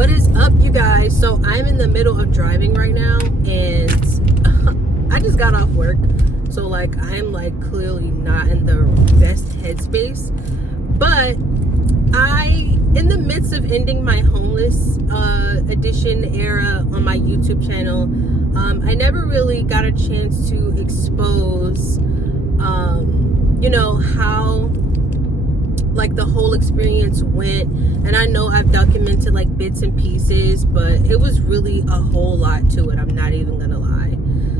What is up, you guys? So I'm in the middle of driving right now, and I just got off work, so like I'm like clearly not in the best headspace, but in the midst of ending my homeless edition era on my YouTube channel, I never really got a chance to expose how like the whole experience went. And I know I've documented like bits and pieces, but it was really a whole lot to it, I'm not even gonna lie.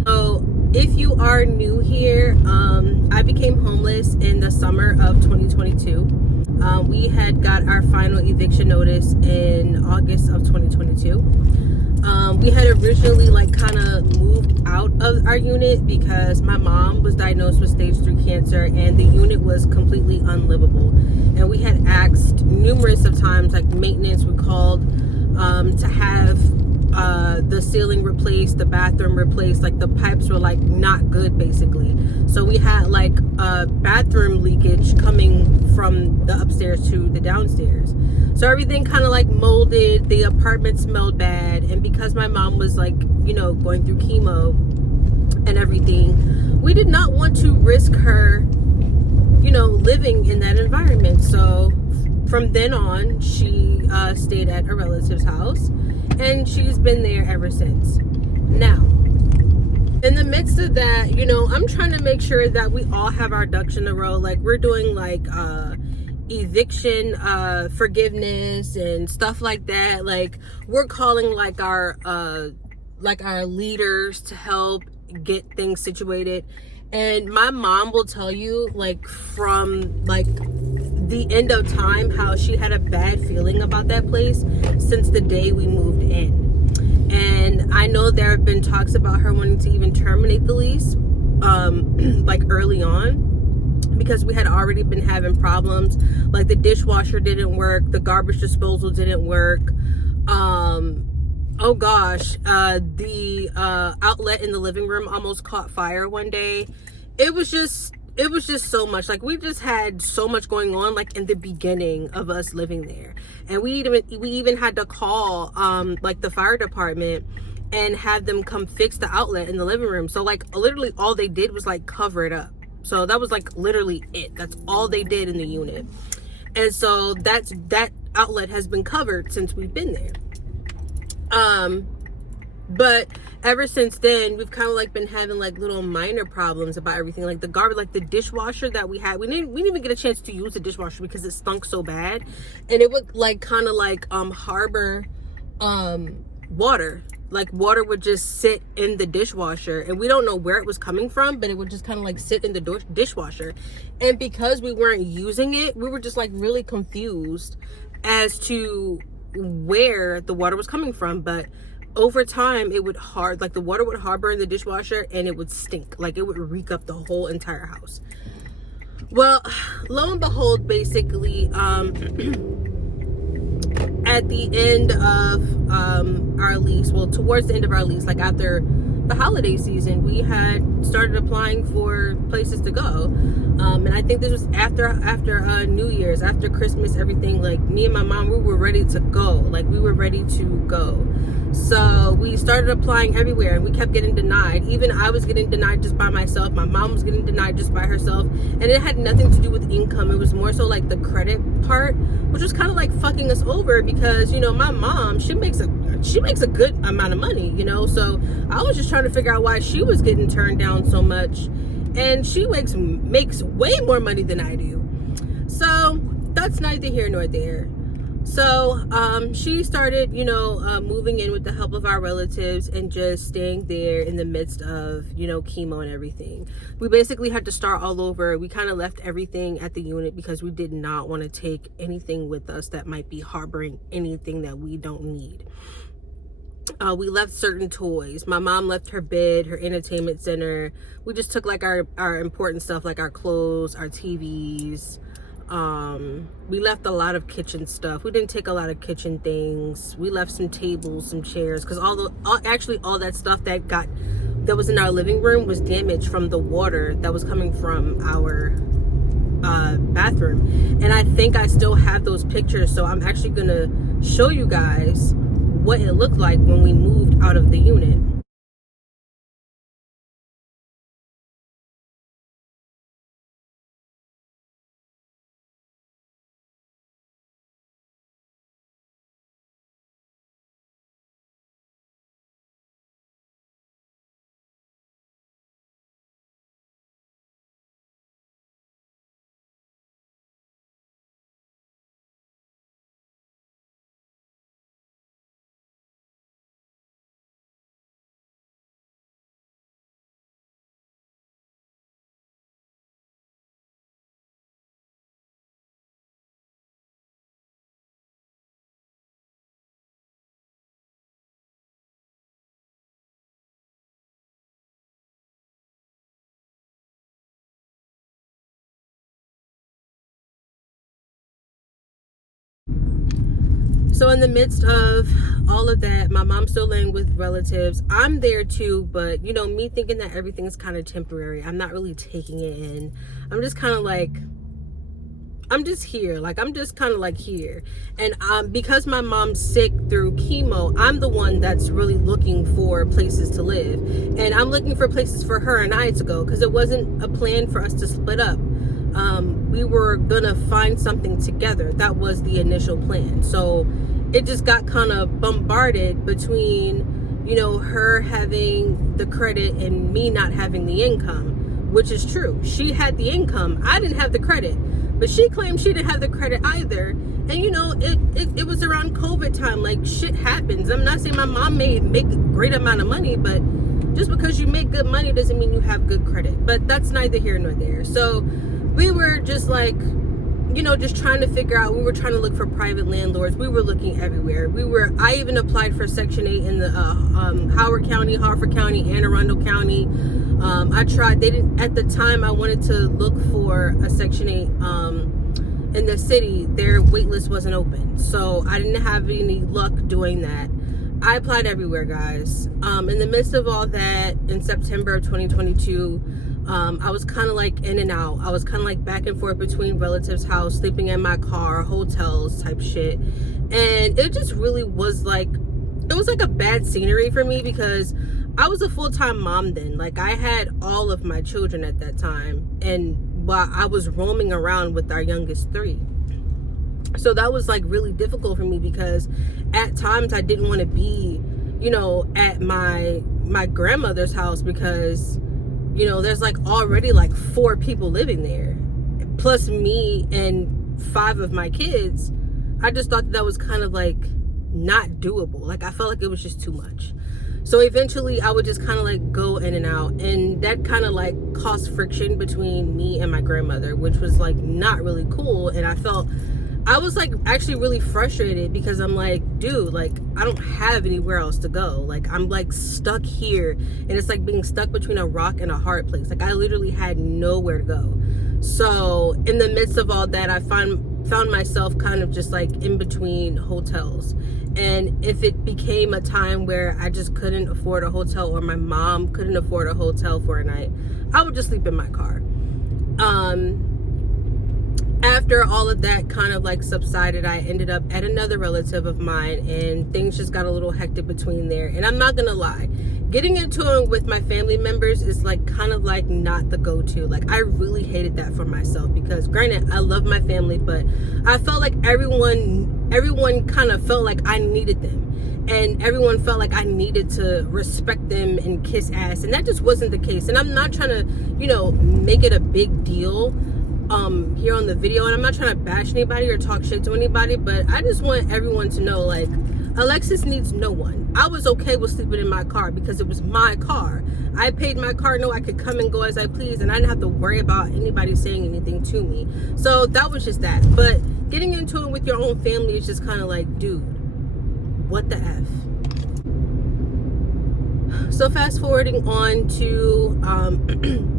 So if you are new here, I became homeless in the summer of 2022. We had got our final eviction notice in August of 2022. We had originally like kind of moved out of our unit because my mom was diagnosed with stage 3 cancer, and the unit was completely unlivable. And we had asked numerous of times, like maintenance, we called to have the ceiling replaced, the bathroom replaced. Like the pipes were like not good basically. So we had like bathroom leakage coming from the upstairs to the downstairs. So everything kind of like molded, the apartment smelled bad. And because my mom was like, going through chemo and everything, we did not want to risk her, living in that environment. So from then on, she stayed at a relative's house, and she's been there ever since. Now, in the midst of that, I'm trying to make sure that we all have our ducks in a row. Like we're doing like eviction forgiveness and stuff like that. Like we're calling like our leaders to help get things situated. And my mom will tell you, like, from like the end of time, how she had a bad feeling about that place since the day we moved in. And I know there have been talks about her wanting to even terminate the lease like early on, because we had already been having problems. Like the dishwasher didn't work, the garbage disposal didn't work. Oh gosh, the outlet in the living room almost caught fire one day. It was just so much. Like we just had so much going on, like in the beginning of us living there. And we even had to call like the fire department and have them come fix the outlet in the living room. So like literally all they did was like cover it up. So that was like literally it. That's all they did in the unit. And so that outlet has been covered since we've been there. But ever since then, we've kind of like been having like little minor problems about everything. Like the garbage, like the dishwasher that we had, we didn't even get a chance to use the dishwasher because it stunk so bad. And it would like kind of like harbor water. Like water would just sit in the dishwasher, and we don't know where it was coming from, but it would just kind of like sit in the dishwasher. And because we weren't using it, we were just like really confused as to where the water was coming from. But over time, it would like the water would harbor in the dishwasher, and it would stink. Like it would reek up the whole entire house. Well, lo and behold, basically, at the end of our lease, well, towards the end of our lease, like after the holiday season, we had started applying for places to go. And I think this was after New Year's, after Christmas, everything. Like me and my mom, we were ready to go. Like we were ready to go. So we started applying everywhere, and we kept getting denied. Even I was getting denied just by myself. My mom was getting denied just by herself. And it had nothing to do with income. It was more so like the credit part, which was kind of like fucking us over, because my mom, she makes a good amount of money, so I was just trying to figure out why she was getting turned down so much, and she makes way more money than I do. So that's neither here nor there. So she started moving in with the help of our relatives and just staying there in the midst of chemo and everything. We basically had to start all over. We kind of left everything at the unit because we did not want to take anything with us that might be harboring anything that we don't need. We left certain toys. My mom left her bed, her entertainment center. We just took like our important stuff, like our clothes, our TVs. We left a lot of kitchen stuff. We didn't take a lot of kitchen things. We left some tables, some chairs, because all that stuff that was in our living room was damaged from the water that was coming from our bathroom. And I think I still have those pictures, so I'm actually gonna show you guys what it looked like when we moved out of the unit. So in the midst of all of that, my mom's still laying with relatives. I'm there too, but you know, me thinking that everything's kind of temporary, I'm not really taking it in. I'm just kind of like, I'm just here. Like, I'm just kind of like here. And because my mom's sick through chemo, I'm the one that's really looking for places to live. And I'm looking for places for her and I to go, because it wasn't a plan for us to split up. We were gonna find something together. That was the initial plan. So it just got kind of bombarded between, you know, her having the credit and me not having the income, which is true. She had the income, I didn't have the credit, but she claimed she didn't have the credit either. And you know, it was around COVID time. Like, shit happens. I'm not saying my mom make a great amount of money, but just because you make good money doesn't mean you have good credit. But that's neither here nor there. So we were just like, you know, just trying to figure out, we were trying to look for private landlords. We were looking everywhere. I even applied for Section 8 in the Howard County, Harford County, Anne Arundel County. I tried, at the time I wanted to look for a Section 8 in the city. Their wait list wasn't open. So I didn't have any luck doing that. I applied everywhere, guys. In the midst of all that, in September of 2022, I was kind of like in and out. I was kind of like back and forth between relatives' house, sleeping in my car, hotels type shit. And it just really was like, it was like a bad scenery for me, because I was a full-time mom then. Like, I had all of my children at that time, and while I was roaming around with our youngest 3. So that was like really difficult for me, because at times I didn't want to be, you know, at my grandmother's house, because, you know, there's like already like 4 people living there, plus me and 5 of my kids. I just thought that was kind of like not doable. Like, I felt like it was just too much. So eventually I would just kind of like go in and out, and that kind of like caused friction between me and my grandmother, which was like not really cool. And I was like actually really frustrated, because I'm like, dude, like, I don't have anywhere else to go. Like, I'm like stuck here, and it's like being stuck between a rock and a hard place. Like, I literally had nowhere to go. So in the midst of all that, I found myself kind of just like in between hotels. And if it became a time where I just couldn't afford a hotel, or my mom couldn't afford a hotel for a night, I would just sleep in my car. After all of that kind of like subsided, I ended up at another relative of mine, and things just got a little hectic between there. And I'm not gonna lie, getting into it with my family members is like kind of like not the go-to. Like, I really hated that for myself, because granted, I love my family, but I felt like everyone kind of felt like I needed them, and everyone felt like I needed to respect them and kiss ass, and that just wasn't the case. And I'm not trying to, you know, make it a big deal here on the video, and I'm not trying to bash anybody or talk shit to anybody, but I just want everyone to know, like, Alexis needs no one. I was okay with sleeping in my car, because it was my car. I paid my car note. I could come and go as I please, and I didn't have to worry about anybody saying anything to me. So that was just that. But getting into it with your own family is just kind of like, dude, what the F? So fast forwarding on to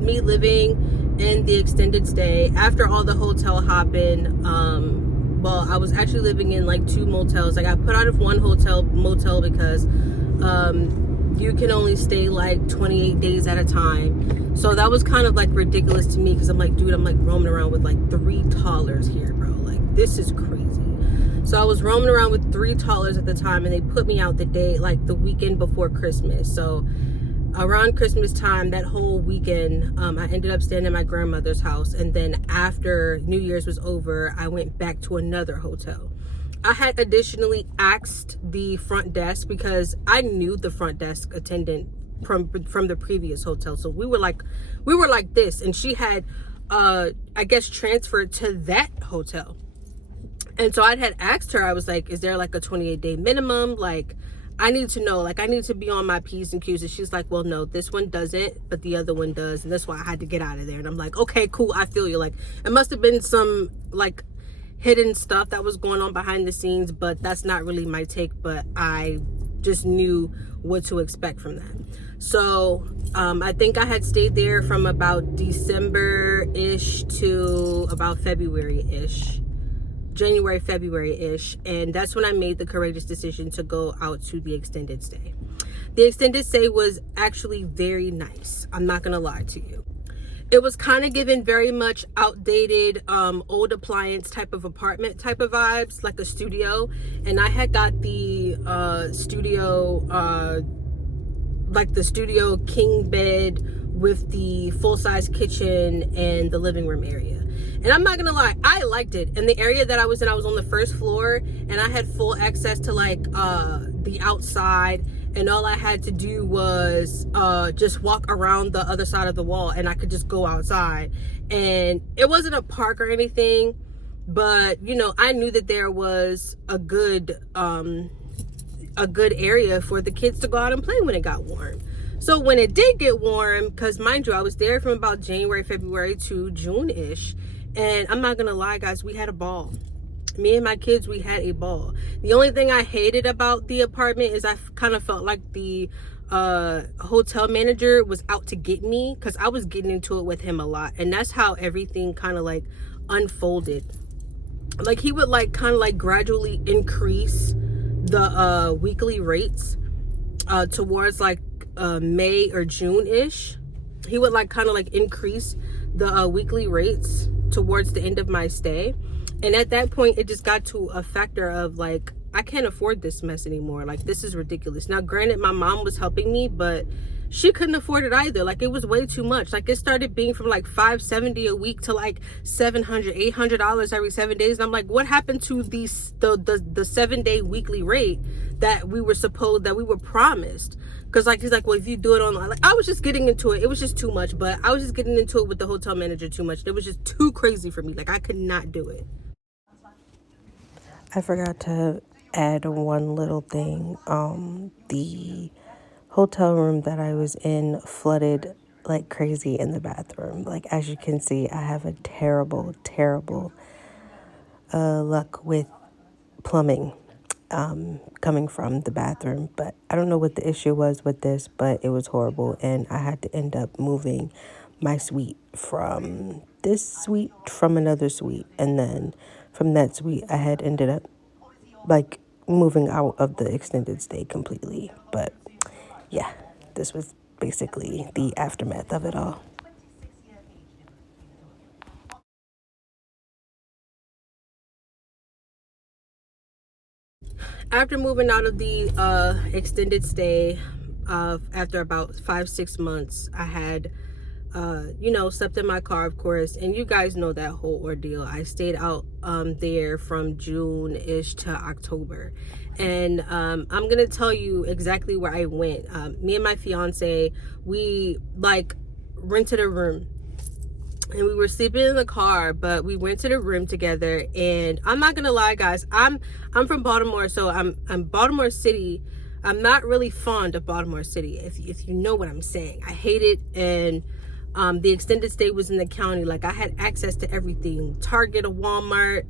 me living in the extended stay. After all the hotel hopping, well, I was actually living in like 2 motels. I got put out of one motel because you can only stay like 28 days at a time. So that was kind of like ridiculous to me, because I'm like, dude, I'm like roaming around with like $3 here, bro. Like, this is crazy. So I was roaming around with $3 at the time, and they put me out the day, like the weekend before Christmas. So around Christmas time, that whole weekend, I ended up staying at my grandmother's house. And then after New Year's was over, I went back to another hotel. I had additionally asked the front desk, because I knew the front desk attendant from the previous hotel. So we were like this, and she had I guess transferred to that hotel. And so I had asked her, I was like, is there like a 28-day minimum? Like, I need to know, like, I need to be on my P's and Q's. And she's like, well, no, this one doesn't, but the other one does. And that's why I had to get out of there. And I'm like, okay, cool. I feel you. Like, it must have been some like hidden stuff that was going on behind the scenes, but that's not really my take. But I just knew what to expect from that. So I think I had stayed there from about December-ish to about February-ish. January, February-ish, and that's when I made the courageous decision to go out to the extended stay. The extended stay was actually very nice. I'm not gonna lie to you. It was kind of given very much outdated, old appliance type of apartment type of vibes, like a studio. And I had got the studio, like the studio king bed with the full-size kitchen and the living room area. And I'm not gonna lie, I liked it. In the area that I was in, I was on the first floor, and I had full access to like the outside, and all I had to do was just walk around the other side of the wall, and I could just go outside. And it wasn't a park or anything, but you know, I knew that there was a good area for the kids to go out and play when it got warm. So when it did get warm, because mind you, I was there from about January, February to June-ish, and I'm not gonna lie, guys, we had a ball. Me and my kids, we had a ball. The only thing I hated about the apartment is I kind of felt like the hotel manager was out to get me, because I was getting into it with him a lot, and that's how everything kind of like unfolded. Like, he would like kind of like gradually increase the weekly rates towards like May or June-ish. He would like kind of like increase the weekly rates towards the end of my stay. And at that point, it just got to a factor of like, I can't afford this mess anymore. Like, this is ridiculous. Now, granted, my mom was helping me, but she couldn't afford it either. Like, it was way too much. Like, it started being from like $570 a week to like $700, $800 every 7 days. And I'm like, what happened to the 7-day weekly rate that we were promised? Because like, he's like, well, if you do it online, like, I was just getting into it. It was just too much. But I was just getting into it with the hotel manager too much. It was just too crazy for me. Like, I could not do it. I forgot to add one little thing. The hotel room that I was in flooded like crazy in the bathroom. Like, as you can see, I have a terrible luck with plumbing coming from the bathroom. But I don't know what the issue was with this, but it was horrible, and I had to end up moving my suite from this suite from another suite, and then from that suite I had ended up like moving out of the extended stay completely. But yeah, this was basically the aftermath of it all. After moving out of the extended stay, after about 5-6 months, I had slept in my car, of course, and you guys know that whole ordeal. I stayed out there from June-ish to October, and I'm gonna tell you exactly where I went. Me and my fiance, we like rented a room, and we were sleeping in the car, but we went to the room together. And I'm not gonna lie, guys, I'm from Baltimore, so I'm Baltimore City. I'm not really fond of Baltimore City, if you know what I'm saying. I hate it. And the extended stay was in the county. Like, I had access to everything: Target, a Walmart,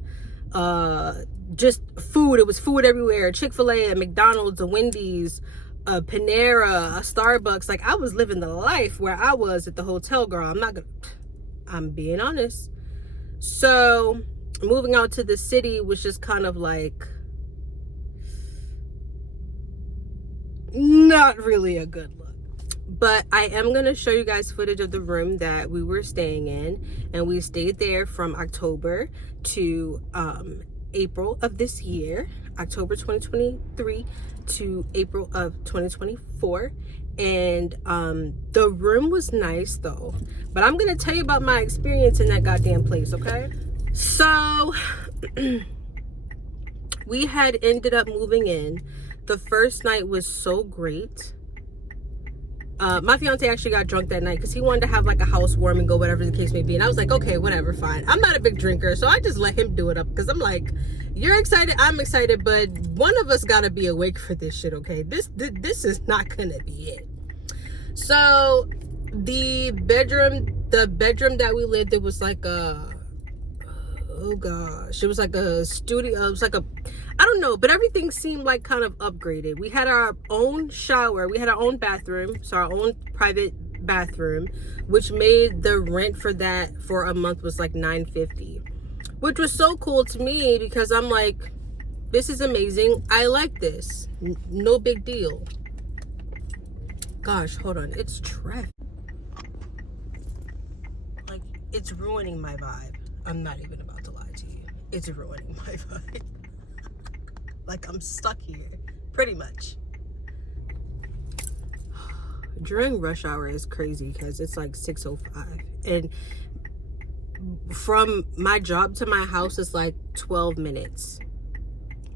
just food. It was food everywhere: Chick-fil-A, a McDonald's, a Wendy's, a Panera, a Starbucks. Like, I was living the life where I was at the hotel, girl. I'm being honest. So moving out to the city was just kind of like not really a good look. But I am going to show you guys footage of the room that we were staying in, and we stayed there from October to April of this year, October 2023 to April of 2024. And the room was nice though, but I'm gonna tell you about my experience in that goddamn place. Okay, so we had ended up moving in. The first night was so great. My fiance actually got drunk that night because he wanted to have like a housewarming, go whatever the case may be, and I was like, okay, whatever, fine. I'm not a big drinker, so I just let him do it up because I'm like, you're excited, I'm excited, but one of us gotta be awake for this shit. Okay, this is not gonna be it. So the bedroom that we lived, it was like a, oh gosh, it was like a studio. It was like a, I don't know, but everything seemed like kind of upgraded. We had our own shower, we had our own bathroom, so our own private bathroom, which made the rent for that for a month was like $9.50, which was so cool to me because I'm like, this is amazing, I like this, no big deal. Gosh, hold on, it's traffic. Like, it's ruining my vibe. I'm not even about to lie to you. It's ruining my vibe. Like, I'm stuck here, pretty much. During rush hour is crazy because it's like 6:05. And from my job to my house is like 12 minutes.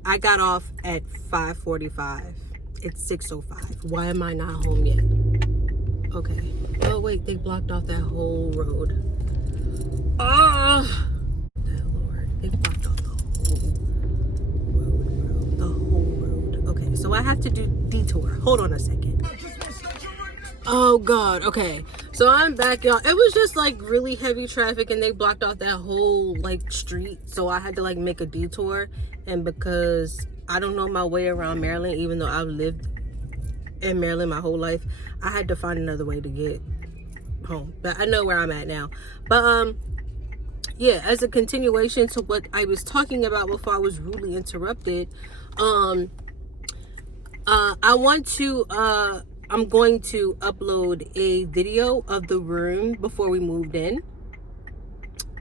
I got off at 5:45. It's 6:05. Why am I not home yet? Okay. Oh wait, they blocked off that whole road. Oh, Lord, they blocked off the whole road, the whole road. Okay, so I have to do detour. Hold on a second. Oh God. Okay, so I'm back, y'all. It was just like really heavy traffic, and they blocked off that whole like street, so I had to like make a detour. And because I don't know my way around Maryland, even though I've lived in Maryland my whole life, I had to find another way to get home. But I know where I'm at now. But yeah, as a continuation to what I was talking about before I was rudely interrupted, I'm going to upload a video of the room before we moved in.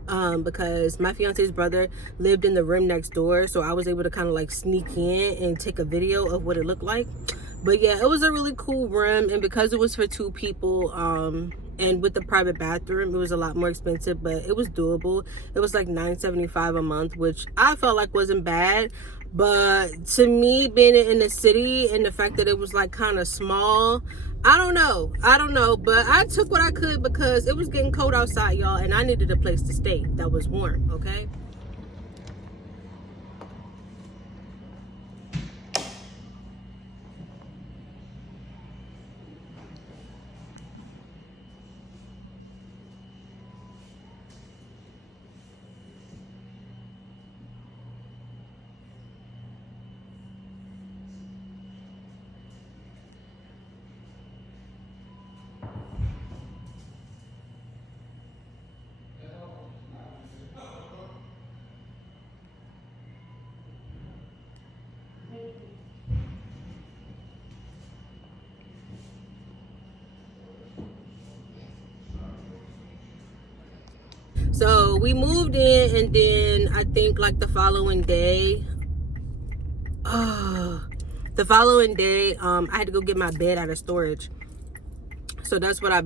Because my fiance's brother lived in the room next door, so I was able to kind of like sneak in and take a video of what it looked like. But yeah, it was a really cool room, and because it was for 2 people, and with the private bathroom, it was a lot more expensive, but it was doable. It was like $9.75 a month, which I felt like wasn't bad. But to me, being in the city and the fact that it was like kind of small, I don't know, but I took what I could because it was getting cold outside, y'all, and I needed a place to stay that was warm. Okay. So we moved in, and then I think like the following day, I had to go get my bed out of storage. So that's what I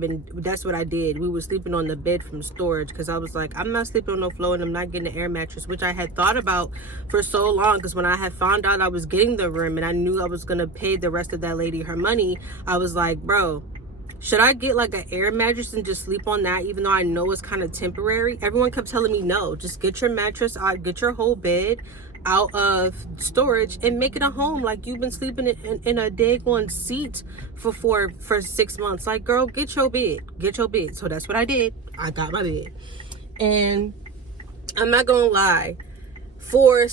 did. We were sleeping on the bed from storage because I was like, I'm not sleeping on no floor, and I'm not getting an air mattress, which I had thought about for so long. Because when I had found out I was getting the room and I knew I was gonna pay the rest of that lady her money, I was like, bro, should I get like an air mattress and just sleep on that, even though I know it's kind of temporary? Everyone kept telling me, no, just get your mattress out, get your whole bed out of storage and make it a home. Like, you've been sleeping in a daggone seat for 6 months. Like, girl, get your bed. So that's what I did. I got my bed. And I'm not gonna lie, from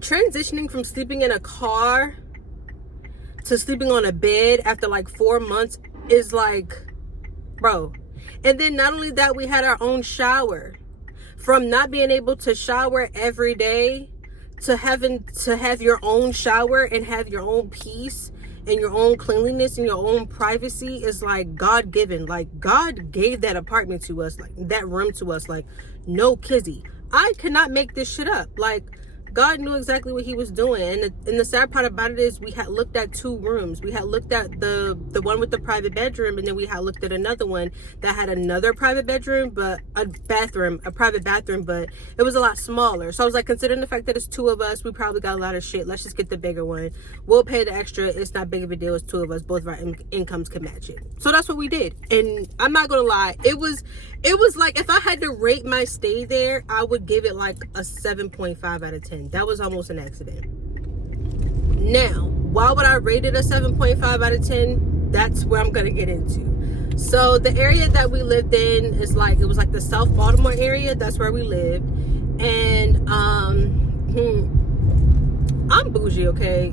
transitioning from sleeping in a car to sleeping on a bed after like 4 months is like, bro. And then not only that, we had our own shower. From not being able to shower every day to having to have your own shower and have your own peace and your own cleanliness and your own privacy is like God given. Like God gave that apartment to us, like that room to us. Like, no kizzy. I cannot make this shit up. Like, God knew exactly what he was doing. And the sad part about it is we had looked at 2 rooms. We had looked at the one with the private bedroom, and then we had looked at another one that had another private bedroom, but a private bathroom, but it was a lot smaller. So I was like, considering the fact that it's 2 of us, we probably got a lot of shit. Let's just get the bigger one. We'll pay the extra. It's not big of a deal. It's 2 of us. Both of our incomes can match it. So that's what we did. And I'm not gonna lie, it was like, if I had to rate my stay there, I would give it like a 7.5 out of 10. That was almost an accident. Now, why would I rate it a 7.5 out of 10? That's where I'm gonna get into. So the area that we lived in is like, it was like the South Baltimore area. That's where we lived. And I'm bougie, okay?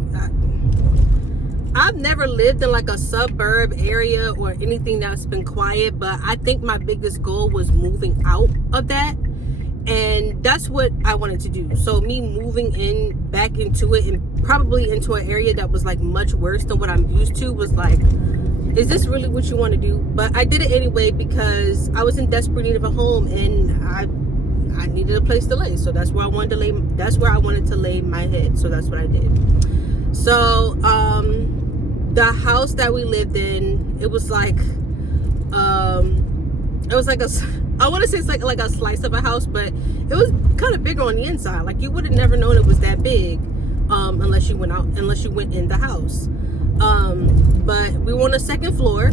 I've never lived in like a suburb area or anything that's been quiet, but I think my biggest goal was moving out of that. And that's what I wanted to do. So me moving back into it, and probably into an area that was like much worse than what I'm used to, was like, is this really what you want to do? But I did it anyway because I was in desperate need of a home, and I needed a place to lay. So that's where I wanted to lay my head. So that's what I did. So the house that we lived in, it was like I want to say it's like a slice of a house, but it was kind of bigger on the inside. Like, you would have never known it was that big unless you went in the house. But we were on the 2nd floor,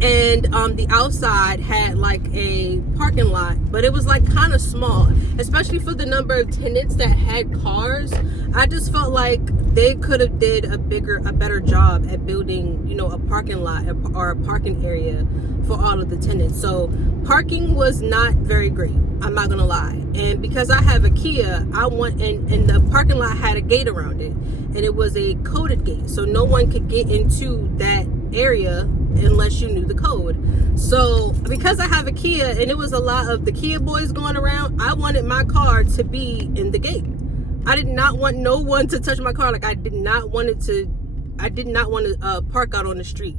and the outside had like a parking lot, but it was like kind of small, especially for the number of tenants that had cars. I just felt like they could have did a better job at building, you know, a parking lot or a parking area for all of the tenants. So parking was not very great, I'm not gonna lie. And because I have a Kia, and the parking lot had a gate around it, and it was a coded gate, so no one could get into that area unless you knew the code. So because I have a Kia, and it was a lot of the Kia boys going around, I wanted my car to be in the gate. I did not want no one to touch my car. Like, I did not want to park out on the street.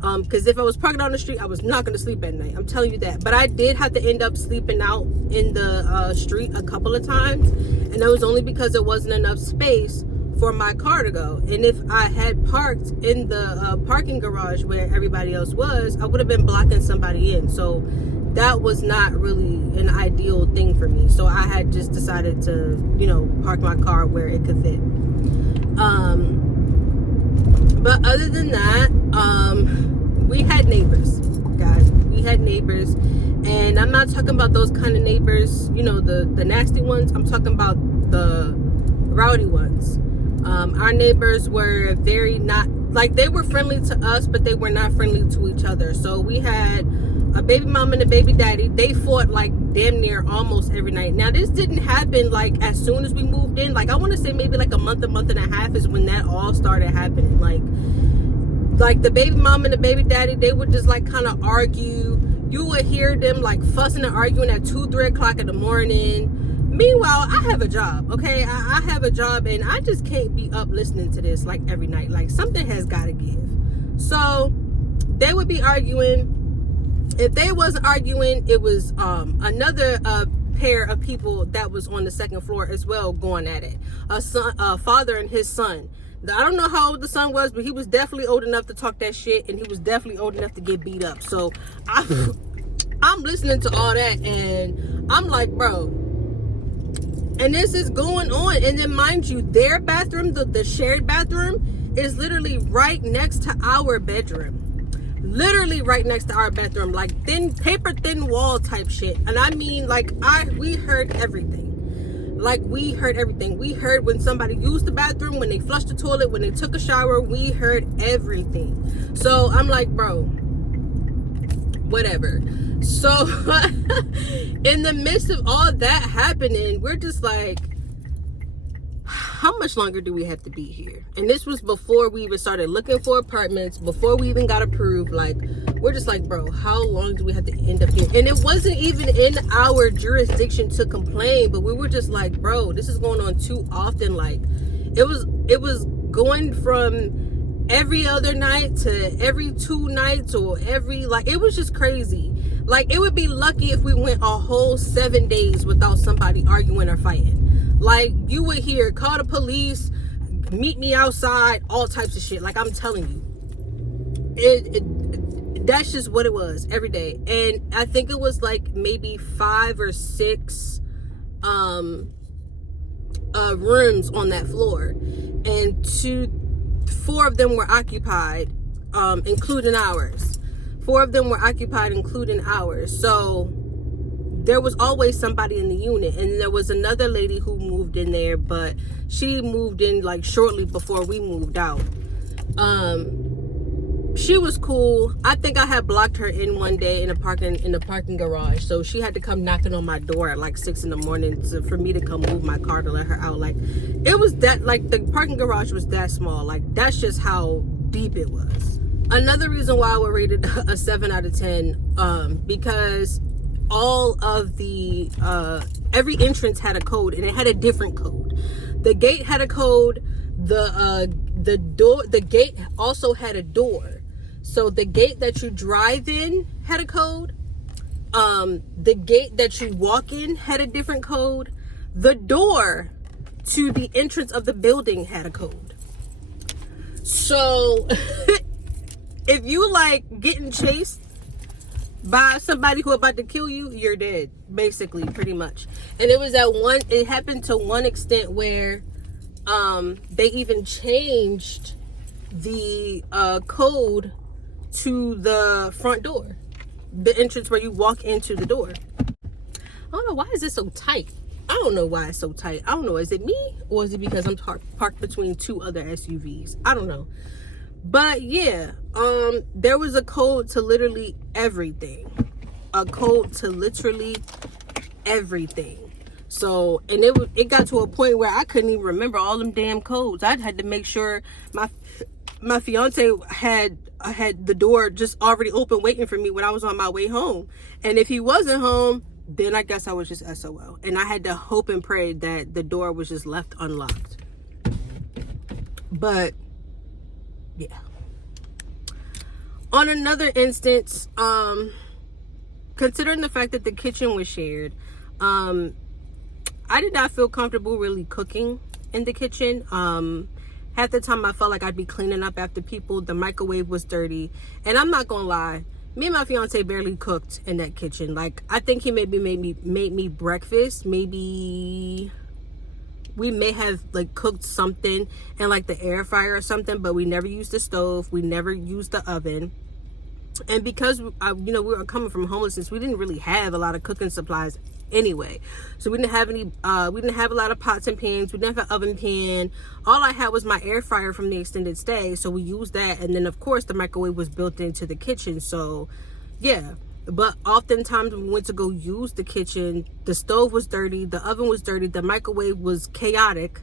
Because if I was parking on the street, I was not going to sleep at night. I'm telling you that. But I did have to end up sleeping out in the street a couple of times. And that was only because there wasn't enough space for my car to go. And if I had parked in the parking garage where everybody else was, I would have been blocking somebody in. So that was not really an ideal thing for me. So I had just decided to, you know, park my car where it could fit. But other than that, we had neighbors, guys. We had neighbors, and I'm not talking about those kind of neighbors, you know, the nasty ones. I'm talking about the rowdy ones. Our neighbors were very not, like, they were friendly to us, but they were not friendly to each other. So we had a baby mom and a baby daddy. They fought like damn near almost every night. Now, this didn't happen like as soon as we moved in. Like, I want to say maybe like a month and a half is when that all started happening. Like the baby mom and the baby daddy, they would just like kind of argue. You would hear them like fussing and arguing at 2-3 o'clock in the morning. Meanwhile, I have a job, okay? I have a job, and I just can't be up listening to this like every night. Like, something has got to give. So they would be arguing. If they wasn't arguing, it was another pair of people that was on the 2nd floor as well going at it. A father and his son. I don't know how old the son was, but he was definitely old enough to talk that shit, and he was definitely old enough to get beat up. So I'm listening to all that, and I'm like, bro. And this is going on. And then, mind you, their bathroom, the shared bathroom, is literally right next to our bedroom. Literally right next to our bedroom. Like, paper thin wall type shit. And I mean, like, we heard everything. Like, we heard everything. We heard when somebody used the bathroom, when they flushed the toilet, when they took a shower. We heard everything. So I'm like, bro, whatever. So in the midst of all that happening, we're just like, how much longer do we have to be here? And this was before we even started looking for apartments, before we even got approved. Like, we're just like, bro, how long do we have to end up here? And it wasn't even in our jurisdiction to complain, but we were just like, bro, this is going on too often. Like, it was going from every other night to every 2 nights, or every, like, it was just crazy. Like, it would be lucky if we went a whole 7 days without somebody arguing or fighting. Like, you would hear, call the police, meet me outside, all types of shit. Like, I'm telling you, that's just what it was every day. And I think it was like maybe 5 or 6 rooms on that floor, and 4 of them were occupied, including ours. 4 of them were occupied, including ours. So there was always somebody in the unit. And there was another lady who moved in there, but she moved in like shortly before we moved out. She was cool. I think I had blocked her in one day in the parking garage. So she had to come knocking on my door at like 6 in the morning for me to come move my car to let her out. Like, it was that, like, the parking garage was that small. Like, that's just how deep it was. Another reason why I would rate it a 7 out of 10, because all of the every entrance had a code, and it had a different code. The gate had a code. The gate also had a door. So the gate that you drive in had a code. The gate that you walk in had a different code. The door to the entrance of the building had a code. So if you like getting chased by somebody who about to kill you, you're dead, basically, pretty much. And it happened to one extent where they even changed the code to the front door, the entrance where you walk into the door. I don't know, why is this so tight? I don't know why it's so tight. I don't know, is it me, or is it because I'm parked between 2 other SUVs? I don't know. But yeah, there was a code to literally everything. A code to literally everything. So, and it got to a point where I couldn't even remember all them damn codes. I had to make sure my fiance had the door just already open waiting for me when I was on my way home. And if he wasn't home, then I guess I was just SOL. And I had to hope and pray that the door was just left unlocked. But yeah. On another instance, considering the fact that the kitchen was shared, I did not feel comfortable really cooking in the kitchen. Half the time I felt like I'd be cleaning up after people. The microwave was dirty. And I'm not gonna lie, me and my fiance barely cooked in that kitchen. Like, I think he maybe made me breakfast. Maybe we may have like cooked something in like the air fryer or something, but we never used the stove. We never used the oven. And because we were coming from homelessness, we didn't really have a lot of cooking supplies anyway. So we didn't have a lot of pots and pans. We didn't have an oven pan. All I had was my air fryer from the extended stay, so we used that. And then of course the microwave was built into the kitchen, so yeah. But oftentimes when we went to go use the kitchen, the stove was dirty, the oven was dirty, the microwave was chaotic.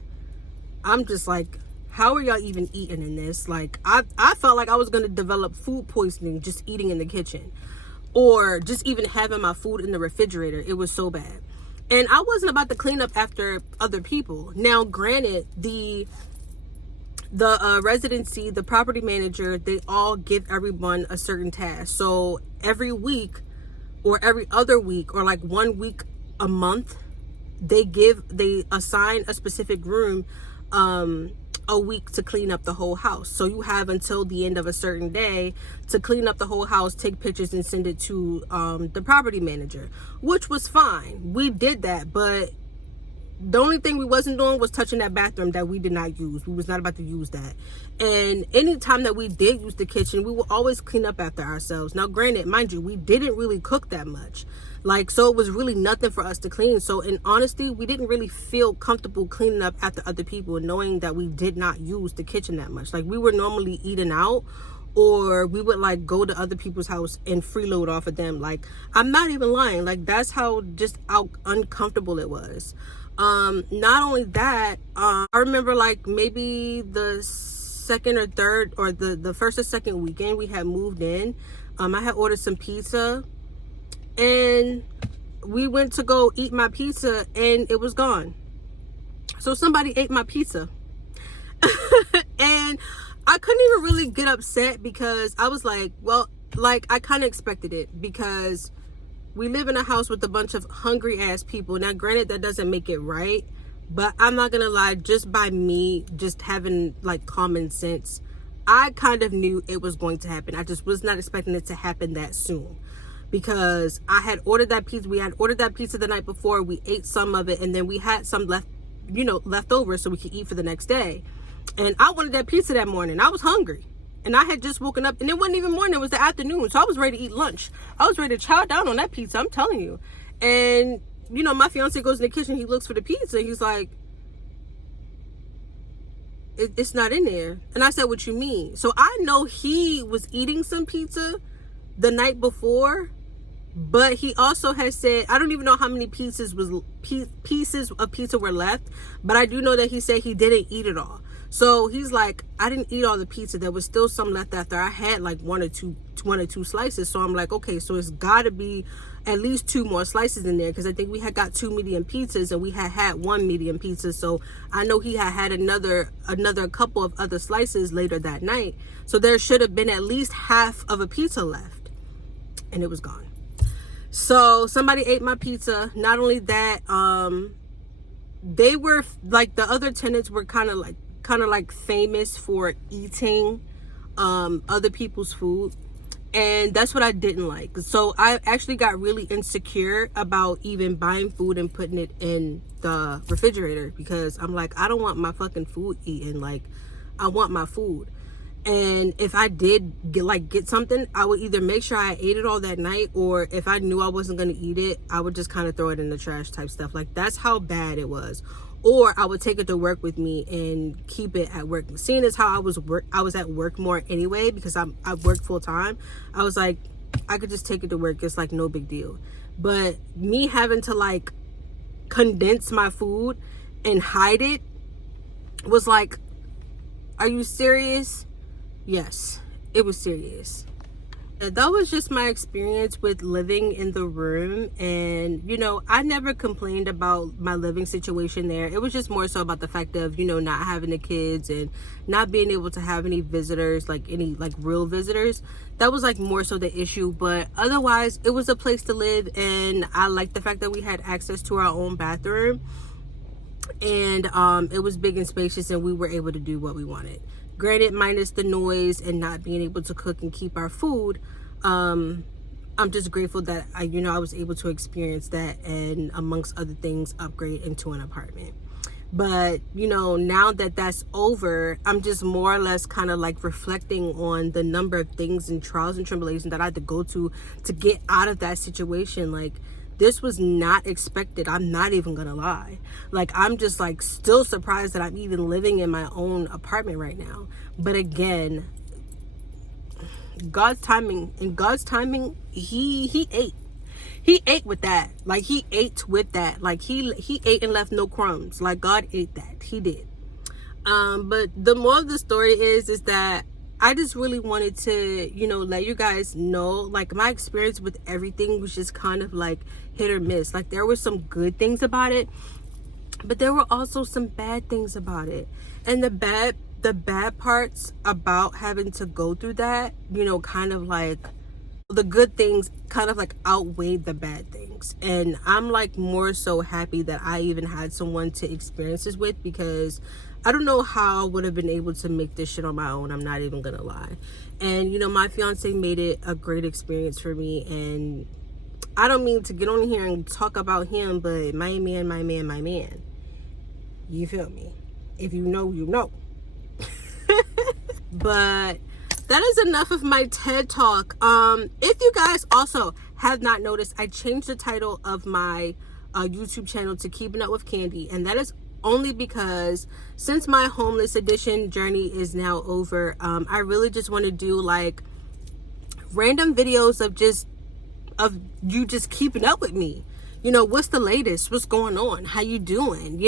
I'm just like, how are y'all even eating in this? Like, I felt like I was gonna develop food poisoning just eating in the kitchen, or just even having my food in the refrigerator. It was so bad. And I wasn't about to clean up after other people. Now, granted, the residency, the property manager, they all give everyone a certain task. So every week or every other week, or like 1 week a month, they assign a specific room a week to clean up the whole house. So you have until the end of a certain day to clean up the whole house, take pictures, and send it to the property manager, which was fine. We did that, but the only thing we wasn't doing was touching that bathroom that we did not use. We was not about to use that. And anytime that we did use the kitchen, we would always clean up after ourselves. Now, granted, mind you, we didn't really cook that much. Like, so it was really nothing for us to clean. So in honesty, we didn't really feel comfortable cleaning up after other people, knowing that we did not use the kitchen that much. Like, we were normally eating out, or we would like go to other people's house and freeload off of them. Like, I'm not even lying. Like, that's how uncomfortable it was. Not only that, I remember like maybe the second or third, or the first or second weekend we had moved in, I had ordered some pizza, and we went to go eat my pizza and it was gone. So somebody ate my pizza. And I couldn't even really get upset because I was like, well, like I kind of expected it because we live in a house with a bunch of hungry ass people. Now, granted, that doesn't make it right, but I'm not gonna lie, just by me just having like common sense, I kind of knew it was going to happen. I just was not expecting it to happen that soon because I had ordered that pizza. We had ordered that pizza the night before. We ate some of it and then we had some left, left over so we could eat for the next day. And I wanted that pizza that morning. I was hungry. And I had just woken up, and it wasn't even morning, it was the afternoon. So I was ready to eat lunch. I was ready to chow down on that pizza, I'm telling you. And, my fiance goes in the kitchen, he looks for the pizza. He's like, it's not in there. And I said, what you mean? So I know he was eating some pizza the night before, but he also has said, I don't even know how many pieces of pizza were left, but I do know that he said he didn't eat it all. So he's like, I didn't eat all the pizza. There was still some left after I had like one or two slices. So I'm like, okay, so it's got to be at least 2 more slices in there because I think we had got 2 medium pizzas and we had 1 medium pizza. So I know he had another couple of other slices later that night. So there should have been at least half of a pizza left, and it was gone. So somebody ate my pizza. Not only that, they were like, the other tenants were kind of like famous for eating other people's food, and that's what I didn't like. So I actually got really insecure about even buying food and putting it in the refrigerator because I'm like, I don't want my fucking food eaten. Like, I want my food. And if I did get something, I would either make sure I ate it all that night, or if I knew I wasn't going to eat it, I would just kind of throw it in the trash type stuff. Like, that's how bad it was. Or I would take it to work with me and keep it at work. Seeing as how I was at work more anyway because I work full time, I was like, I could just take it to work. It's like no big deal. But me having to like condense my food and hide it was like, are you serious? Yes, it was serious. That was just my experience with living in the room. And, I never complained about my living situation there. It was just more so about the fact of, not having the kids and not being able to have any visitors, like any like real visitors. That was like more so the issue. But otherwise, it was a place to live. And I liked the fact that we had access to our own bathroom. And it was big and spacious and we were able to do what we wanted. Granted, minus the noise and not being able to cook and keep our food. I'm just grateful that I was able to experience that and amongst other things, upgrade into an apartment. But, now that that's over, I'm just more or less kind of like reflecting on the number of things and trials and tribulations that I had to go to get out of that situation. Like, this was not expected. I'm not even gonna lie. Like, I'm just like still surprised that I'm even living in my own apartment right now. But again, God's timing, he ate with that. Like, he ate with that. Like, he ate and left no crumbs. Like, God ate that. He did. But the moral of the story is that I just really wanted to, let you guys know, like, my experience with everything was just kind of like hit or miss. Like, there were some good things about it, but there were also some bad things about it. And the bad parts about having to go through that, kind of like the good things kind of like outweighed the bad things. And I'm like more so happy that I even had someone to experience this with, because I don't know how I would have been able to make this shit on my own. I'm not even gonna lie. And my fiance made it a great experience for me. And I don't mean to get on here and talk about him, but my man. You feel me? If you know, you know. But that is enough of my TED Talk. If you guys also have not noticed, I changed the title of my YouTube channel to Keeping Up with Khandie, and that is only because since my homeless edition journey is now over, I really just want to do like random videos of you just keeping up with me. What's the latest? What's going on? How you doing?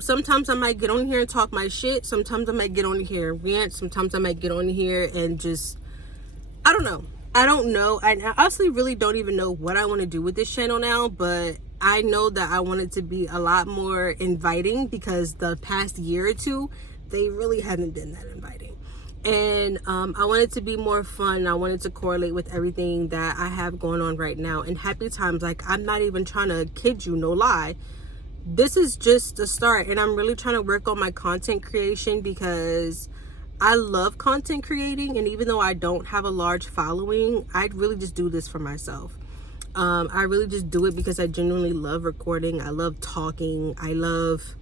Sometimes I might get on here and talk my shit. Sometimes I might get on here and rant. Sometimes I might get on here and just, I don't know. I honestly really don't even know what I want to do with this channel now, but I know that I want it to be a lot more inviting, because the past year or two, they really haven't been that inviting. And I want it to be more fun. I want it to correlate with everything that I have going on right now. And happy times, like, I'm not even trying to kid you, no lie. This is just the start, and I'm really trying to work on my content creation because I love content creating, and even though I don't have a large following, I really just do this for myself. I really just do it because I genuinely love recording. I love talking. I love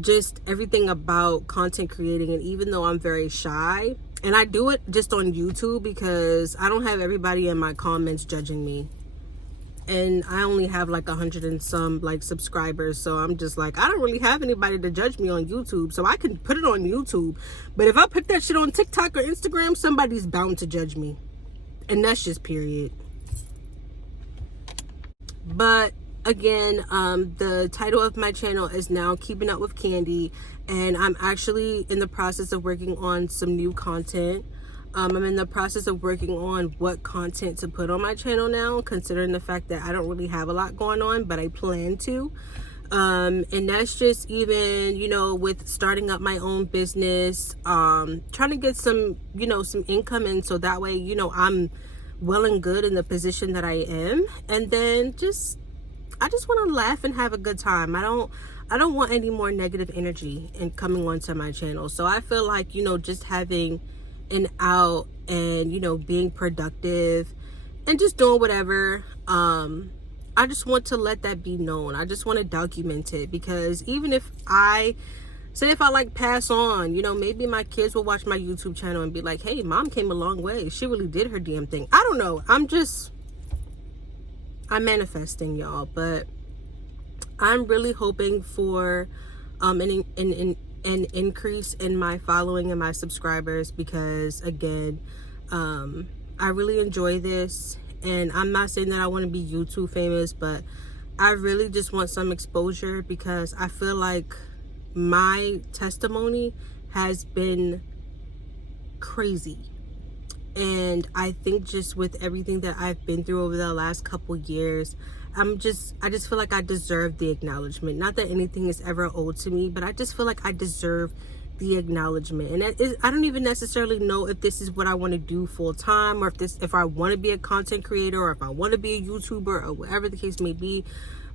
just everything about content creating. And even though I'm very shy, and I do it just on YouTube because I don't have everybody in my comments judging me, and I only have like 100 and some like subscribers, so I'm just like, I don't really have anybody to judge me on YouTube, so I can put it on YouTube. But if I put that shit on TikTok or Instagram, somebody's bound to judge me, and that's just period. But again, the title of my channel is now Keeping Up with Khandie, and I'm actually in the process of working on some new content. I'm in the process of working on what content to put on my channel now, considering the fact that I don't really have a lot going on, but I plan to. And that's just even, you know, with starting up my own business, trying to get some, you know, some income in, so that way, you know, I'm well and good in the position that I am. And then I just want to laugh and have a good time. I don't want any more negative energy in coming onto my channel. So I feel like, you know, just having an out and, you know, being productive and just doing whatever, I just want to let that be known. I just want to document it, because even if I like pass on, you know, maybe my kids will watch my YouTube channel and be like, hey, mom came a long way, she really did her damn thing. I don't know, I'm manifesting, y'all. But I'm really hoping for an increase in my following and my subscribers, because again, I really enjoy this. And I'm not saying that I want to be YouTube famous, but I really just want some exposure, because I feel like my testimony has been crazy. And I think just with everything that I've been through over the last couple years, I just feel like I deserve the acknowledgement. Not that anything is ever owed to me, but I just feel like I deserve the acknowledgement. And I don't even necessarily know if this is what I want to do full time, or if I want to be a content creator, or if I want to be a YouTuber, or whatever the case may be.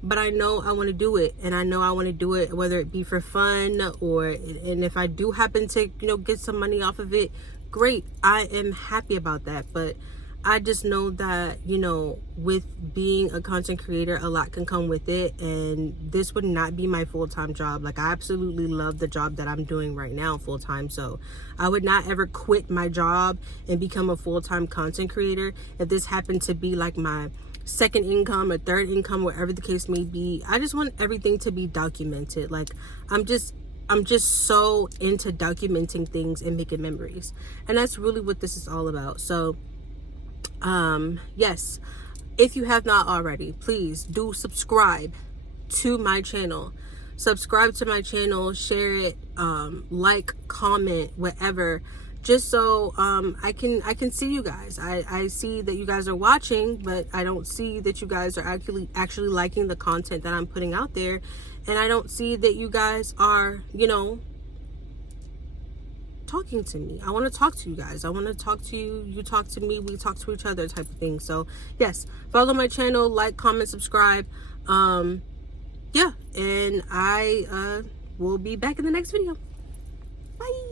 But I know I want to do it, and I know I want to do it whether it be for fun, and if I do happen to, you know, get some money off of it, great. I am happy about that. But I just know that, you know, with being a content creator, a lot can come with it, and this would not be my full-time job. Like, I absolutely love the job that I'm doing right now full-time, so I would not ever quit my job and become a full-time content creator. If this happened to be like my second income or third income, whatever the case may be, I just want everything to be documented. Like, I'm just so into documenting things and making memories, and that's really what this is all about. So yes, if you have not already, please do subscribe to my channel. Subscribe to my channel, share it, like, comment, whatever, just so I can see you guys. I see that you guys are watching, but I don't see that you guys are actually liking the content that I'm putting out there, and I don't see that you guys are, you know, talking to me. I want to talk to you guys. I want to talk to you. You talk to me. We talk to each other, type of thing. So yes, follow my channel, like, comment, subscribe. Yeah, and I will be back in the next video. Bye.